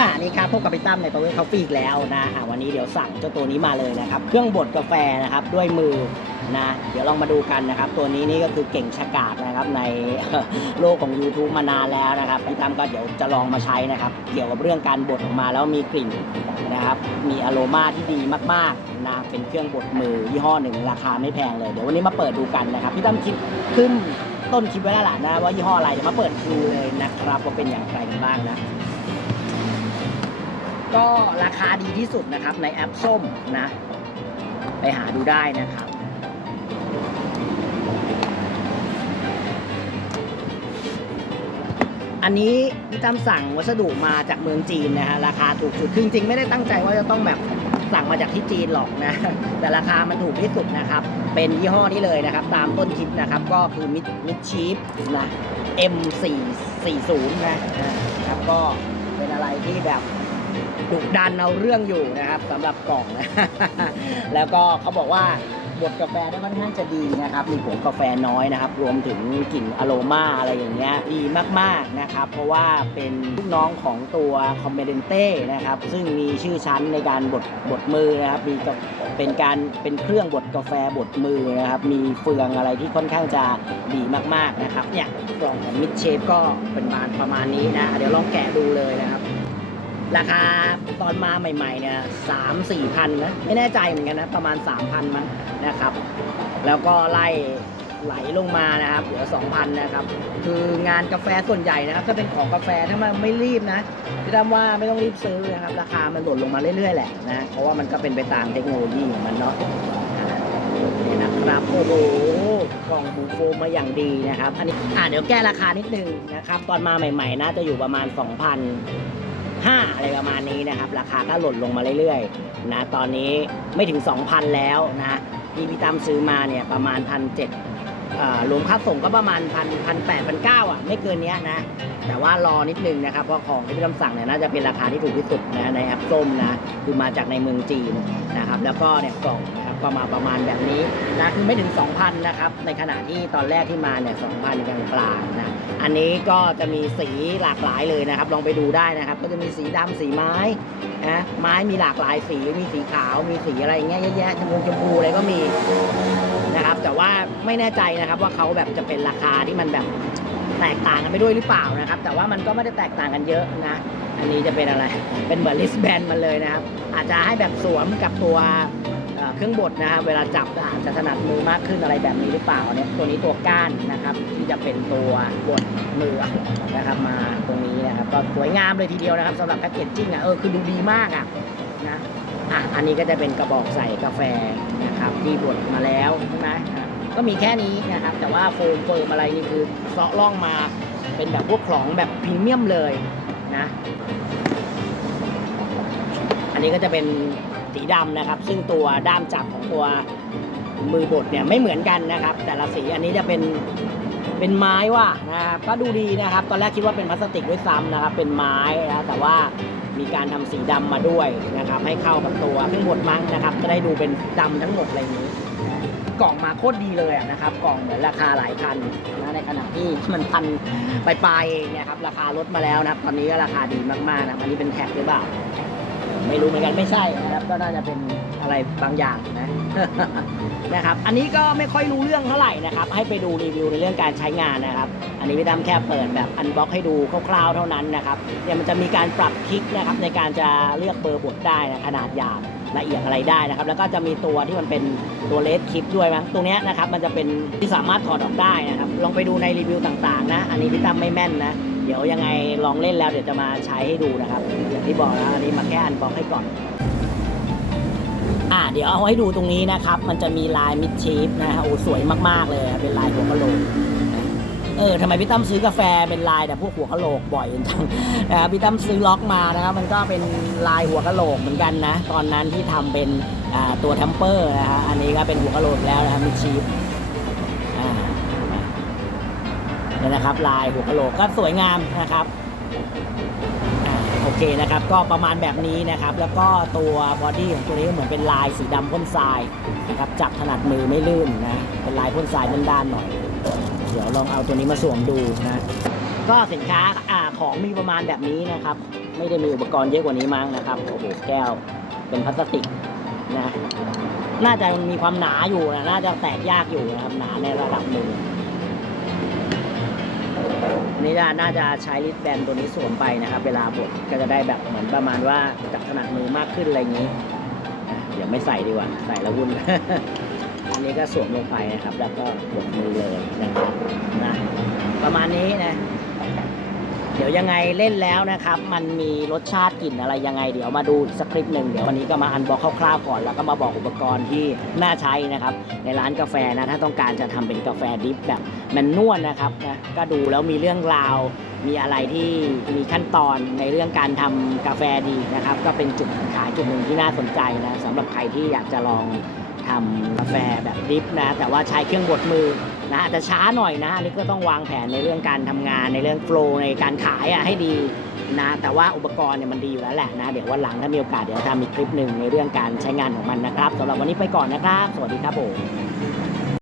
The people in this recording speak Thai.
อ่านี่ครับพบกับพี่ตั้มในประเวทคาเฟ่อีกแล้วนะอ่าวันนี้เดี๋ยวสั่งเจ้าตัวนี้มาเลยนะครับ เครื่องบดกาแฟนะครับด้วยมือนะ เดี๋ยวลองมาดูกันนะครับ ตัวนี้นี่ก็คือเก่งชะกาดนะครับในโลกของ YouTube มานานแล้วนะครับพี่ตั้มก็เดี๋ยวจะลองมาใช้นะครับ เกี่ยวกับเรื่องการบดออกมาแล้วมีกลิ่นนะครับ มีอโรมาที่ดีมากๆนะเป็นเครื่องบดมือยี่ห้อหนึ่งราคาไม่แพงเลย เดี๋ยววันนี้มาเปิดดูกันนะครับพี่ตั้มคิดขึ้นต้นคลิปไว้แล้วล่ะนะว่ายี่ห้ออะไรเดี๋ยวมาเปิดดูเลยนะครับว่าเป็นอย่างไรกันบ้างนะ ก็ราคาดีที่สุดนะครับในแอปส้มนะ ไปหาดูได้นะครับ อันนี้พี่ตั้มสั่งวัสดุมาจากเมืองจีนนะฮะราคาถูกสุดคือจริงๆไม่ได้ตั้งใจว่าจะต้องแบบสั่งมาจากที่จีนหรอกนะ แต่ราคามันถูกที่สุดนะครับ เป็นยี่ห้อนี้เลยนะครับ ตามต้นคลิปนะครับ ก็คือมิดมิดชีฟนะ M440 นะนะครับก็เป็นอะไรที่แบบ ดุดันเอาเรื่องอยู่นะครับสำหรับกล่องนะ แล้วก็เขาบอกว่าบดกาแฟได้ค่อนข้างจะดีนะครับ มีผงกาแฟน้อยนะครับ รวมถึงกลิ่นอโรมาอะไรอย่างเงี้ยดีมากๆนะครับ เพราะว่าเป็นลูกน้องของตัวคอมเมเดนเต้นะครับ ซึ่งมีชื่อชั้นในการบดบดมือนะครับ มีเป็นการเป็นเครื่องบดกาแฟบดมือนะครับ มีเฟืองอะไรที่ค่อนข้างจะดีมากๆนะครับ เนี่ยกล่องของมิดเชฟก็เป็นประมาณประมาณนี้นะ เดี๋ยวลองแกะดูเลยนะครับ ราคาตอนมาใหม่ ๆ เนี่ยสามสี่พันนะ ไม่แน่ใจเหมือนกันนะ ประมาณสามพันมั้งนะครับ แล้วก็ไล่ไหลลงมานะครับเหลือสองพันนะครับ คืองานกาแฟส่วนใหญ่นะครับถ้าเป็นของกาแฟถ้ามันไม่รีบนะพี่ตั้มว่าไม่ต้องรีบซื้อนะครับ ราคามันหล่นลงมาเรื่อยๆแหละนะเพราะว่ามันก็เป็นไปตามเทคโนโลยีของมันเนาะนี่นะครับโอ้โหกล่องบูโฟมมาอย่างดีนะครับ อันนี้อ่าเดี๋ยวแก้ราคานิดนึงนะครับ ตอนมาใหม่ ๆ น่าจะอยู่ประมาณ 2,000 ห้าอะไรประมาณนี้นะครับ ราคาก็หล่นลงมาเรื่อยๆนะตอนนี้ไม่ถึง 2,000 แล้วนะที่พี่ตั้มซื้อมาเนี่ยประมาณพันเจ็ดรวมค่าส่งก็ประมาณพันพันแปดพันเก้าอะไม่เกินเนี้ยนะ แต่ว่ารอนิดนึงนะครับเพราะของที่พี่ตั้มสั่งเนี่ยน่าจะเป็นราคาที่ถูกที่สุดนะในแอปส้มนะคือมาจากในเมืองจีนนะครับแล้วก็เนี่ยกล่อง นะครับก็มาประมาณแบบนี้นะคือไม่ถึง 2,000 นะครับ ในขณะที่ตอนแรกที่มาเนี่ย2,000กลางกลางนะอันนี้ก็จะมีสีหลากหลายเลยนะครับ ลองไปดูได้นะครับ ก็จะมีสีดำสีไม้นะไม้มีหลากหลายสีมีสีขาวมีสีอะไรอย่างเงี้ยเยอะแยะชมพูชมพูอะไรก็มีนะครับ แต่ว่าไม่แน่ใจนะครับว่าเขาแบบจะเป็นราคาที่มันแบบแตกต่างกันไปด้วยหรือเปล่านะครับ แต่ว่ามันก็ไม่ได้แตกต่างกันเยอะนะอันนี้จะเป็นอะไร เป็นเหมือนลิสแบนมันเลยนะครับ อาจจะให้แบบสวมกับตัว เครื่องบดนะครับเวลาจับอาจจะถนัดมือมากขึ้นอะไรแบบนี้หรือเปล่าเนี่ยตัวนี้ตัวก้านนะครับที่จะเป็นตัวบดมือนะครับมาตรงนี้นะครับก็สวยงามเลยทีเดียวนะครับสำหรับแพ็กเกจจิ้งอะเออคือดูดีมากอะนะอะอันนี้ก็จะเป็นกระบอกใส่กาแฟนะครับที่บดมาแล้วใช่ไหมก็มีแค่นี้นะครับแต่ว่าโฟมเฟิร์มอะไรนี่คือเซาะล่องมาเป็นแบบพวกของแบบพรีเมียมเลยนะอันนี้ก็จะเป็น สีดำนะครับ ซึ่งตัวด้ามจับของตัวมือบดเนี่ยไม่เหมือนกันนะครับ แต่ละสีอันนี้จะเป็นเป็นไม้ว่ะนะครับก็ดูดีนะครับ ตอนแรกคิดว่าเป็นพลาสติกด้วยซ้ำนะครับ เป็นไม้นะแต่ว่ามีการทำสีดำมาด้วยนะครับ ให้เข้ากับตัวเครื่องบดมั้งนะครับ จะได้ดูเป็นดำทั้งหมดอะไรอย่างนี้ กล่องมาโคตรดีเลยนะครับ กล่องเหมือนราคาหลายพันนะในขณะที่มันพันปลายเองเนี่ยครับราคาลดมาแล้วนะครับ ตอนนี้ก็ราคาดีมากๆนะอันนี้เป็นแท็กหรือเปล่า ไม่รู้เหมือนกันไม่ใช่นะครับ ก็น่าจะเป็นอะไรบางอย่างนะนะครับอันนี้ก็ไม่ค่อยรู้เรื่องเท่าไหร่นะครับ ให้ไปดูรีวิวในเรื่องการใช้งานนะครับ อันนี้พี่ดำแค่เปิดแบบอันบล็อกให้ดูคร่าวๆเท่านั้นนะครับเดี๋ยวมันจะมีการปรับคลิกนะครับในการจะเลือกเบอร์บทได้นะขนาดหยาบละเอียดอะไรได้นะครับ แล้วก็จะมีตัวที่มันเป็นตัวเลสคลิปด้วยมั้งตรงนี้นะครับมันจะเป็นที่สามารถถอดออกได้นะครับ ลองไปดูในรีวิวต่างๆ นะ อันนี้พี่ตั้มไม่แม่นนะ เดี๋ยวยังไงลองเล่นแล้วเดี๋ยวจะมาใช้ให้ดูนะครับ อย่างที่บอกนะอันนี้มาแค่อันบ็อกให้ก่อน อ่าเดี๋ยวเอาให้ดูตรงนี้นะครับ มันจะมีลายมิดชีฟนะฮะโอ้สวยมากๆเลย เป็นลายหัวกะโหลกเออทำไมพี่ตั้มซื้อกาแฟเป็นลายแต่พวกหัวกะโหลกบ่อยจังนะครับพี่ตั้มซื้อล็อกมานะครับมันก็เป็นลายหัวกะโหลกเหมือนกันนะ ตอนนั้นที่ทำเป็นตัวแทมเปอร์นะฮะอันนี้ก็เป็นหัวกะโหลกแล้วนะครับมิดชีฟ เนี่ยนะครับลายหัวกะโหลกก็สวยงามนะครับโอเคนะครับก็ประมาณแบบนี้นะครับ แล้วก็ตัวบอดี้ของตัวนี้เหมือนเป็นลายสีดำพ่นทรายนะครับจับถนัดมือไม่ลื่นนะเป็นลายพ่นทรายด้านๆหน่อย เดี๋ยวลองเอาตัวนี้มาสวมดูนะก็สินค้าอ่าของมีประมาณแบบนี้นะครับ ไม่ได้มีอุปกรณ์เยอะกว่านี้มั้งนะครับโอ้โหแก้วเป็นพลาสติกนะน่าจะมีความหนาอยู่นะน่าจะแตกยากอยู่นะครับหนาในระดับหนึ่ง นนี่น่าจะใช้ลิสแบนตัวนี้สวมไปนะครับ เวลาบดก็จะได้แบบเหมือนประมาณว่าจับถนัดมือมากขึ้นอะไรอย่างนี้อะเดี๋ยวไม่ใส่ดีกว่า ใส่แล้ววุ่นอันนี้ก็สวมลงไปนะครับ แล้วก็บดมือเลยนะครับนะประมาณนี้นะ เดี๋ยวยังไงเล่นแล้วนะครับ มันมีรสชาติกลิ่นอะไรยังไง เดี๋ยวมาดูอีกสักคลิปหนึ่งเดี๋ยววันนี้ก็มาอันบอกคร่าวๆก่อน แล้วก็มาบอกอุปกรณ์ที่น่าใช้นะครับ ในร้านกาแฟนะ ถ้าต้องการจะทำเป็นกาแฟดิฟแบบแมนนวลนะครับนะก็ดูแล้วมีเรื่องราว มีอะไรที่มีขั้นตอนในเรื่องการทำกาแฟดีนะครับ ก็เป็นจุดขายจุดหนึ่งที่น่าสนใจนะสำหรับใครที่อยากจะลองทำกาแฟแบบดิฟนะแต่ว่าใช้เครื่องบดมือ นะอาจจะช้าหน่อยนะอันนี้ก็ต้องวางแผนในเรื่องการทำงานในเรื่องโฟล์ในการขายอะให้ดีนะแต่ว่าอุปกรณ์เนี่ยมันดีอยู่แล้วแหละนะเดี๋ยววันหลังถ้ามีโอกาสเดี๋ยวทำอีกคลิปหนึ่งในเรื่องการใช้งานของมันนะครับสำหรับวันนี้ไปก่อนนะครับ สวัสดีครับผม